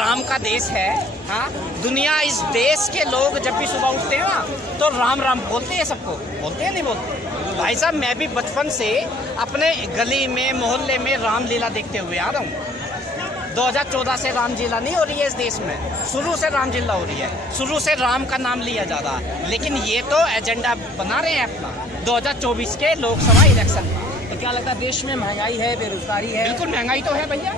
राम का देश है। हाँ, दुनिया इस देश के लोग जब भी सुबह उठते हैं ना तो राम राम बोलते हैं, सबको बोलते हैं, नहीं बोलते? भाई साहब, मैं भी बचपन से अपने गली में मोहल्ले में रामलीला देखते हुए आ रहा हूँ। 2014 से रामलीला नहीं हो रही है इस देश में, शुरू से रामलीला हो रही है, शुरू से राम का नाम लिया जा रहा है। लेकिन ये तो एजेंडा बना रहे हैं अपना 2024 के लोकसभा इलेक्शन में। तो क्या लगता है देश में महंगाई है, बेरोजगारी है? बिल्कुल महंगाई तो है भैया,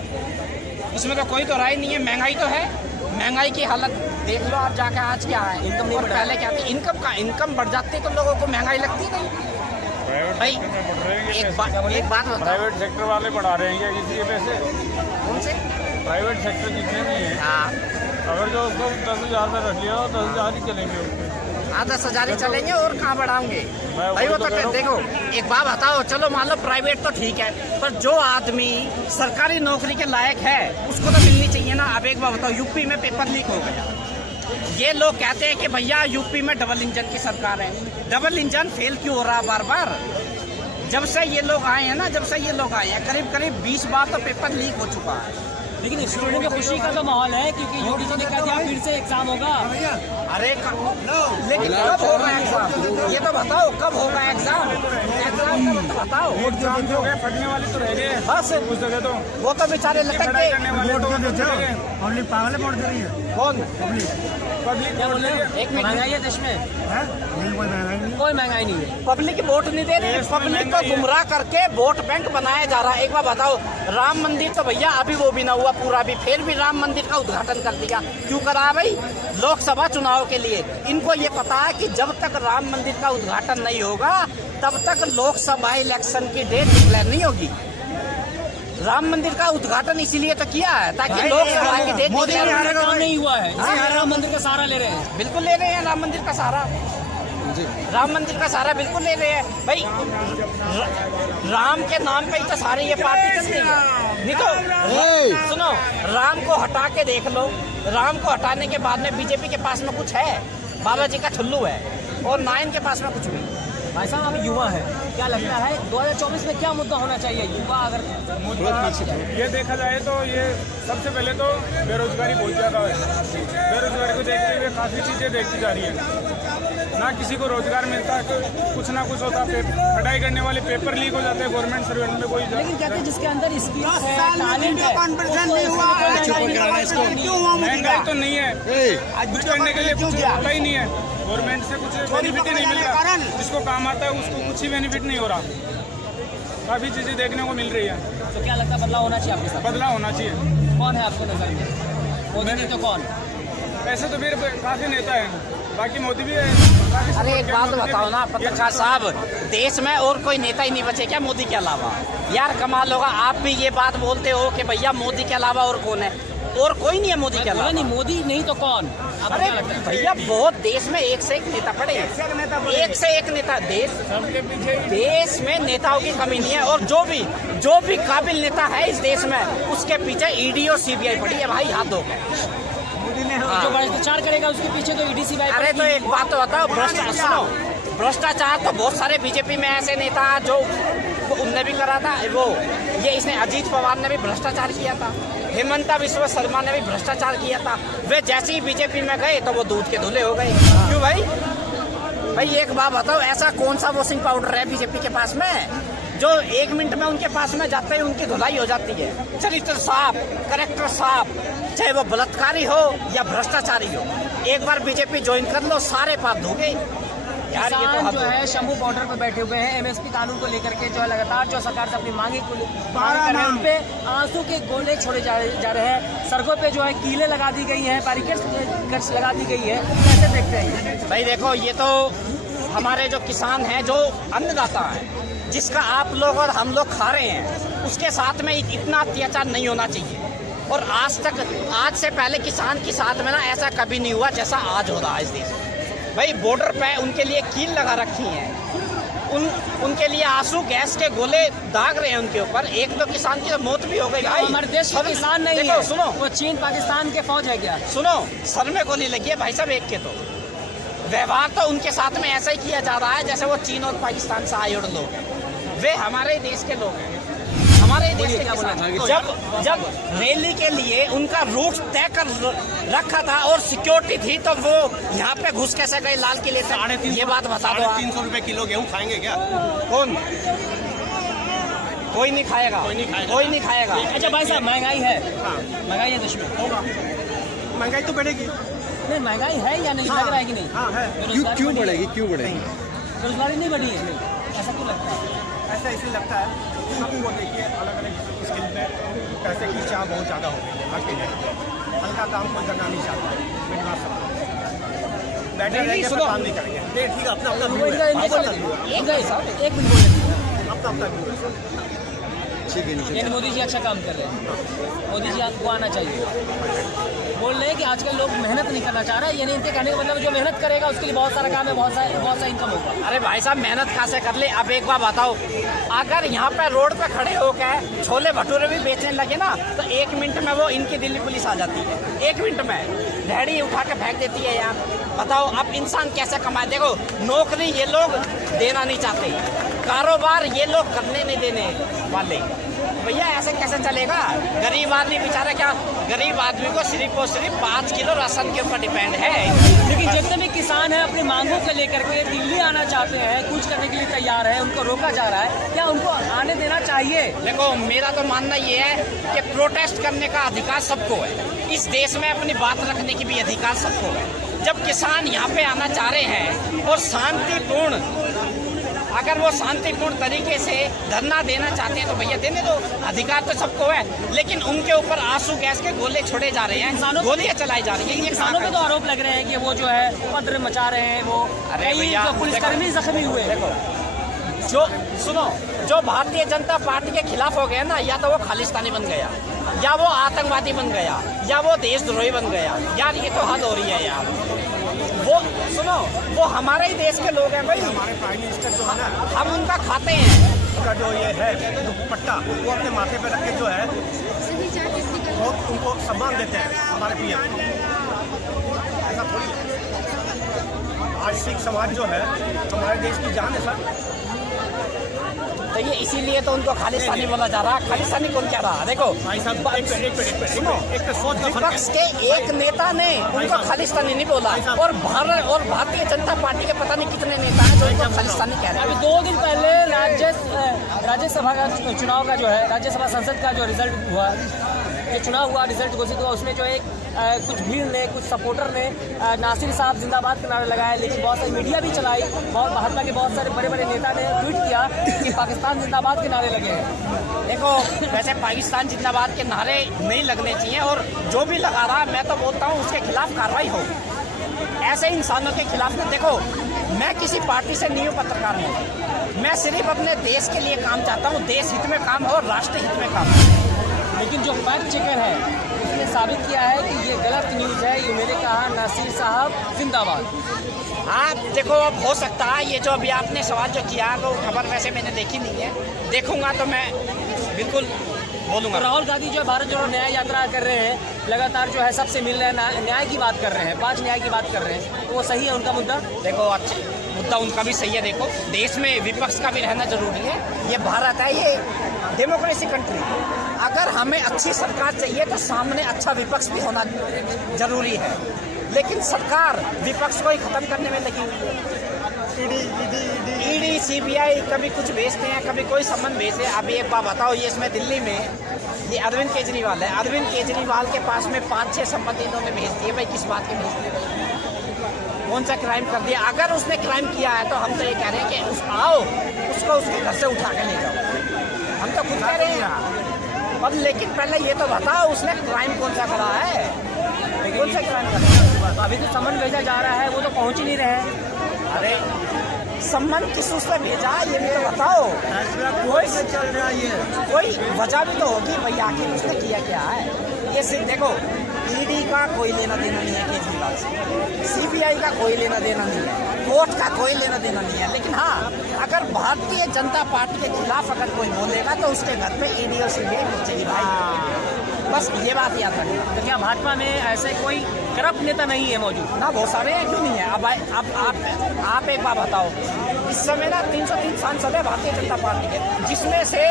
इसमें तो कोई तो राय नहीं है। महंगाई तो है, महंगाई की हालत देख लो आप जाके। आज क्या है, इनकम नहीं और बढ़ पहले क्या थी? इनकम बढ़ जाती तो लोगों को महंगाई लगती नहीं। भाई एक बात बताओ, प्राइवेट सेक्टर वाले बढ़ा रहे हैं क्या किसी के पैसे? कौन से प्राइवेट सेक्टर जितने भी हैं, हाँ अगर जो उसको 10,000 में रख लिया तो 10,000 ही चलेंगे उसके। हाँ, 10,000 ही चलेंगे और कहाँ बढ़ाएंगे भाई? वो तो देखो, एक बात बताओ, चलो मान लो प्राइवेट तो ठीक है, पर जो आदमी सरकारी नौकरी के लायक है उसको तो मिलनी चाहिए ना। अब एक बात बताओ, यूपी में पेपर लीक हो गया, ये लोग कहते हैं कि भैया यूपी में डबल इंजन की सरकार है। डबल इंजन फेल क्यों हो रहा है बार बार? जब से ये लोग आए हैं ना, करीब करीब 20 बार तो पेपर लीक हो चुका है। लेकिन स्टूडेंट में खुशी का तो माहौल है क्योंकि योगी जी ने कहा था फिर से एग्जाम होगा। अरे लेकिन कब होगा एग्जाम? ये तो बताओ, कब होगा एग्जाम? एग्जाम तो बताओ। एग्जाम हो गए, फटने वाले तो रह गए बस कुछ जगह तो। वो तो बेचारे लटक गए। पब्लिक पागल वोट दे रही है। कौन? पब्लिक क्या बोल रहे हैं? एक महंगाई है देश में? कोई महंगाई नहीं है। पब्लिक वोट नहीं दे रही, पब्लिक को गुमराह करके वोट बैंक बनाया जा रहा है। एक बार बताओ, राम मंदिर तो भैया अभी वो भी ना हुआ पूरा भी, फिर भी राम मंदिर का उद्घाटन कर दिया। क्यों करा भाई? लोकसभा चुनाव के लिए। इनको ये पता है कि जब तक राम मंदिर का उद्घाटन नहीं होगा तब तक लोकसभा इलेक्शन की डेट डिक्लेयर नहीं होगी। राम मंदिर का उद्घाटन इसीलिए तो किया है ताकि लोकसभा की डेट डिक्लेयर नहीं हुआ है, राम मंदिर का सहारा ले रहे हैं। बिल्कुल ले रहे हैं राम मंदिर का सहारा, राम मंदिर का सहारा बिल्कुल ले रहे हैं भाई। राम के नाम पे ही तो सारी ये पार्टी चल रही है। नहीं तो सुनो, राम को हटा के देख लो, राम को हटाने के बाद में बीजेपी के पास में कुछ है? बाबा जी का ठुल्लू है और ना इनके पास में कुछ भी। भाई साहब, आप युवा है, क्या लगता है 2024 में क्या मुद्दा होना चाहिए? युवा अगर ये देखा जाए तो ये सबसे पहले तो बेरोजगारी बहुत ज़्यादा है। बेरोजगारी को देखते हुए काफ़ी चीज़ें देखी जा रही है, ना किसी को रोजगार मिलता है, कुछ ना कुछ होता है। पढ़ाई करने वाले पेपर लीक हो जाते हैं गवर्नमेंट सर्वेंट में कोई। लेकिन कहते हैं जिसके अंदर स्किल्स है, टैलेंट है, महंगाई तो नहीं है, कुछ करने के लिए कुछ होता ही नहीं है, गवर्नमेंट से कुछ बेनिफिट ही नहीं मिल रहा। जिसको काम आता है उसको कुछ ही बेनिफिट नहीं हो रहा। काफ़ी चीज़ें देखने को मिल रही है। तो क्या लगता है बदलाव होना चाहिए आपके साथ? बदलाव होना चाहिए। कौन है आपको नजर में? मोदी नहीं तो कौन? ऐसे तो फिर काफ़ी नेता हैं, बाकी मोदी भी है। अरे एक बात बताओ ना पत्रकार साहब, देश में और कोई नेता ही नहीं बचे क्या मोदी के अलावा? यार कमाल होगा, आप भी ये बात बोलते हो कि भैया मोदी के अलावा और कौन है? और कोई नहीं है मोदी के अलावा। नहीं, मोदी नहीं तो कौन? अरे भैया बहुत देश में एक से एक नेता पड़े, एक से एक नेता। देश में नेताओं की कमी नहीं है, और जो भी काबिल नेता है इस देश में उसके पीछे ईडी और सीबीआई पड़ी है भाई, हाथ धो के। जो भ्रष्टाचार करेगा उसके पीछे तो ईडी सीबीआई। अरे तो एक बात तो बताओ, भ्रष्टाचार तो बहुत सारे बीजेपी में ऐसे नेता जो उनने भी करा था। वो ये इसने अजीत पवार ने भी भ्रष्टाचार किया था, हेमंता बिस्वा शर्मा ने भी भ्रष्टाचार किया था। वे जैसे ही बीजेपी में गए तो वो दूध के धुले हो गए। क्यों भाई? भाई एक बात बताओ, ऐसा कौन सा वॉशिंग पाउडर है बीजेपी के पास में जो 1 मिनट में उनके पास में जाते ही उनकी धुलाई हो जाती है? चरित्र साफ, कैरेक्टर साफ, चाहे वो बलात्कारी हो या भ्रष्टाचारी हो, एक बार बीजेपी ज्वाइन कर लो, सारे पाप धोगे। यार ये तो जो है शंभू बॉर्डर पर बैठे हुए हैं, एमएसपी कानून को लेकर के जो है लगातार जो सरकार से अपनी मांग कर रहे हैं, उन पे आंसू के गोले छोड़े जा रहे हैं। सड़कों पे जो है कीलें लगा दी गई हैं, बैरिकेड्स लगा दी गई है। कैसे देखते हैं भाई? देखो, ये तो हमारे जो किसान हैं, जो अन्नदाता है, जिसका आप लोग और हम लोग खा रहे हैं, उसके साथ में इतना अत्याचार नहीं होना चाहिए। और आज से पहले किसान के साथ में ना ऐसा कभी नहीं हुआ जैसा आज हो रहा है इस देश में। भाई बॉर्डर पे उनके लिए कील लगा रखी है, उनके लिए आंसू गैस के गोले दाग रहे हैं उनके ऊपर। एक तो किसान की तो मौत भी हो गई भाई। हमारे देश का किसान नहीं है, सुनो, वो चीन पाकिस्तान के फौज है क्या? सुनो, सर में गोली लगी है भाई साहब एक के। तो व्यवहार तो उनके साथ में ऐसा ही किया जा रहा है जैसे वो चीन और पाकिस्तान से आए लोग। वे हमारे देश के लोग हैं, हमारे देश के क्या बोलना किसान जब रैली के लिए उनका रूट तय कर रखा था और सिक्योरिटी थी, तो वो यहाँ पे घुस कैसे गए लाल किले से? ये बात बता दो। 300 रुपए किलो गेहूँ खाएंगे क्या? कौन? कोई नहीं खाएगा, कोई नहीं खाएगा। अच्छा भाई साहब, महंगाई है, महंगाई है देश में, होगा, महंगाई तो बढ़ेगी। नहीं महंगाई है या नहीं, लग रहा है कि नहीं? हाँ है। क्यों बढ़ेगी, क्यों बढ़ेगी? बेरोजगारी नहीं बढ़ी है, ऐसा क्यों लगता है? ऐसा इसलिए लगता है, सबको देखिए अलग अलग स्किल पे पैसे की चाह बहुत ज़्यादा हो गई है हर की जगह। हल्का काम कोई करना नहीं चाहता है, मेरी बात समझो। बैठे रहेंगे तो काम नहीं करेंगे। ठीक है, अपना अपना व्यू है, एक मिनट बोल रहे अपना अपना व्यू है। ठीक है, यानी मोदी जी अच्छा काम कर रहे हैं, मोदी जी आपको आना चाहिए। बोल रहे हैं कि आजकल लोग मेहनत नहीं करना चाह रहे हैं, यानी इनके कहने का मतलब जो मेहनत करेगा उसके लिए बहुत सारा काम है, बहुत सा इनकम होगा। अरे भाई साहब, मेहनत कहाँ से कर ले? अब एक बार बताओ, अगर यहाँ पे रोड पे खड़े होकर छोले भटूरे भी बेचने लगे ना, तो 1 मिनट में वो इनकी दिल्ली पुलिस आ जाती है। 1 मिनट में रेहड़ी उठा के फेंक देती है यार। बताओ अब इंसान कैसे कमाए? देखो, नौकरी ये लोग देना नहीं चाहते, कारोबार ये लोग करने नहीं देने वाले। भैया ऐसे कैसे चलेगा? गरीब आदमी बेचारा, क्या गरीब आदमी को सिर्फ और सिर्फ 5 किलो राशन के ऊपर डिपेंड है। लेकिन जितने भी किसान हैं अपनी मांगों को लेकर के दिल्ली आना चाहते हैं, कुछ करने के लिए तैयार है, उनको रोका जा रहा है, क्या उनको आने देना चाहिए? देखो, मेरा तो मानना ये है कि प्रोटेस्ट करने का अधिकार सबको है, इस देश में अपनी बात रखने की भी अधिकार सबको है। जब किसान यहाँ पे आना चाह रहे हैं और शांतिपूर्ण, अगर वो शांतिपूर्ण तरीके से धरना देना चाहते हैं तो भैया देने दो, अधिकार तो सबको है। लेकिन उनके ऊपर आंसू गैस के गोले छोड़े जा रहे हैं, गोलियां चलाई जा रही हैं। ये किसानों पे तो आरोप लग रहे हैं कि वो जो है उपद्रव मचा रहे हैं, वो अरे भैया, पुलिसकर्मी जख्मी हुए। देखो, जो सुनो, जो भारतीय जनता पार्टी के खिलाफ हो गया ना, या तो वो खालिस्तानी बन गया, या वो आतंकवादी बन गया, या वो देशद्रोही बन गया। यार ये तो हद हो रही है यार। वो सुनो, वो हमारे ही देश के लोग हैं भाई, हमारे प्राइम मिनिस्टर जो है ना, हम उनका खाते हैं। उनका जो ये है दुपट्टा, वो अपने माथे पे रख के जो है वो उनको सम्मान देते हैं हमारे पीएम। ऐसा थोड़ी है। आज सिख समाज जो है हमारे देश की जान है सर। तो ये इसीलिए तो उनको खालिस्तानी बोला जा रहा है। खालिस्तानी कौन कह रहा है? देखो भाई साहब, सुनो, एक तो सोच का फर्क विपक्ष है। के एक नेता ने उनको खालिस्तानी नहीं बोला, और भारतीय जनता पार्टी के पता नहीं कितने नेता हैं जो उनको खालिस्तानी कह रहे हैं। अभी 2 दिन पहले राज्यसभा का चुनाव का जो है, राज्यसभा संसद का जो रिजल्ट हुआ, जो चुनाव हुआ, रिजल्ट घोषित हुआ, उसमें जो एक कुछ भीड़ ने, कुछ सपोर्टर ने नासिर साहब जिंदाबाद के नारे लगाए, लेकिन बहुत सारी मीडिया भी चलाई, बहुत भाजपा के बहुत सारे बड़े बड़े नेता ने ट्वीट किया कि पाकिस्तान जिंदाबाद के नारे लगे हैं। देखो, वैसे पाकिस्तान जिंदाबाद के नारे नहीं लगने चाहिए, और जो भी लगा रहा, मैं तो बोलता हूँ उसके खिलाफ कार्रवाई हो। ऐसे इंसानों के खिलाफ ना, देखो मैं किसी पार्टी से नहीं हूँ, पत्रकार हूँ, मैं सिर्फ अपने देश के लिए काम चाहता हूँ, देश हित में काम हो, राष्ट्र हित में काम हो। लेकिन जो फैक्ट चेकर है उसने साबित किया है कि ये गलत न्यूज़ है, ये मैंने कहा नासिर साहब जिंदाबाद। आप देखो, अब हो सकता है ये जो अभी आपने सवाल जो किया, वो खबर वैसे मैंने देखी नहीं है, देखूंगा तो मैं बिल्कुल बोलूँगा। तो राहुल गांधी जो है भारत जोड़ो न्याय यात्रा कर रहे हैं, लगातार जो है सबसे मिल रहे हैं, न्याय की बात कर रहे हैं, 5 न्याय की बात कर रहे हैं, तो वो सही है उनका मुद्दा? देखो, अच्छा मुद्दा उनका भी सही है। देखो, देश में विपक्ष का भी रहना जरूरी है, ये भारत है, ये डेमोक्रेसी कंट्री। अगर हमें अच्छी सरकार चाहिए तो सामने अच्छा विपक्ष भी होना जरूरी है, लेकिन सरकार विपक्ष को ही खत्म करने में लगी हुई है। ईडी सीबीआई कभी कुछ भेजते हैं, कभी कोई सम्मन भेजते हैं। अभी एक बात बताओ, ये इसमें दिल्ली में ये अरविंद केजरीवाल है, अरविंद केजरीवाल के पास में 5-6 सम्मन इन्होंने भेज दिए। भाई किस बात के भेज दिए? कौन सा क्राइम कर दिया? अगर उसने क्राइम किया है तो हम तो ये कह रहे हैं कि आओ उसको उसके घर से उठा के ले जाओ, हम तो खुद कह रहे हैं। पर लेकिन पहले ये तो बताओ उसने क्राइम कौन सा करा है, कौन सा क्राइम करा है? अभी तो सम्मन भेजा जा रहा है, वो तो पहुंच ही नहीं रहे हैं। अरे सम्मन किस उसने भेजा ये भी तो बताओ। कोई वजह भी तो होगी भाई, आखिर उसने किया क्या है। ये सिर्फ देखो, ईडी का कोई लेना देना नहीं है केजरीवाल से, सीबीआई का कोई लेना देना नहीं है, कोर्ट का कोई लेना देना नहीं है। लेकिन हाँ, अगर भारतीय जनता पार्टी के खिलाफ अगर कोई बोलेगा तो उसके घर पे ईडी और सीबीआई पहुंचेगी भाई। बस ये बात याद रखना। तो क्या भाजपा में ऐसे कोई करप्ट नेता नहीं है मौजूद? ना बहुत सारे हैं, क्यों नहीं है। अब आप एक बात बताओ, इस समय ना 303 सांसद है भारतीय जनता पार्टी के, जिसमें से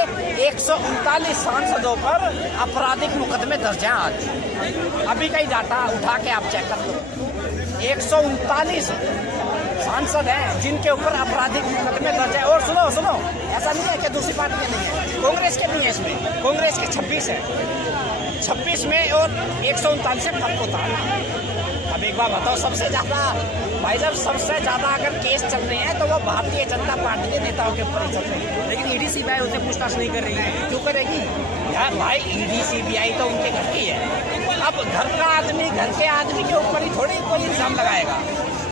139 सांसदों पर आपराधिक मुकदमे दर्ज हैं आज। अभी का ही डाटा उठा के आप चेक कर लो, 139 सांसद हैं जिनके ऊपर आपराधिक मुकदमे दर्ज है। और सुनो सुनो, ऐसा नहीं है कि दूसरी पार्टी के नहीं है, कांग्रेस के नहीं है इसमें। कांग्रेस के 26 है, 26 में और 139 से फर्क होता है। अब एक बार बताओ, सबसे ज़्यादा भाई साहब, सबसे ज़्यादा अगर केस चल रहे हैं तो वो भारतीय जनता पार्टी के नेताओं के ऊपर ही चल रहे हैं। लेकिन ईडी सीबीआई उनसे पूछताछ नहीं कर रही है। क्यों करेगी यार भाई? ईडी सीबीआई तो उनके घर की है। अब घर का आदमी घर के आदमी के ऊपर ही थोड़ी कोई इल्ज़ाम लगाएगा।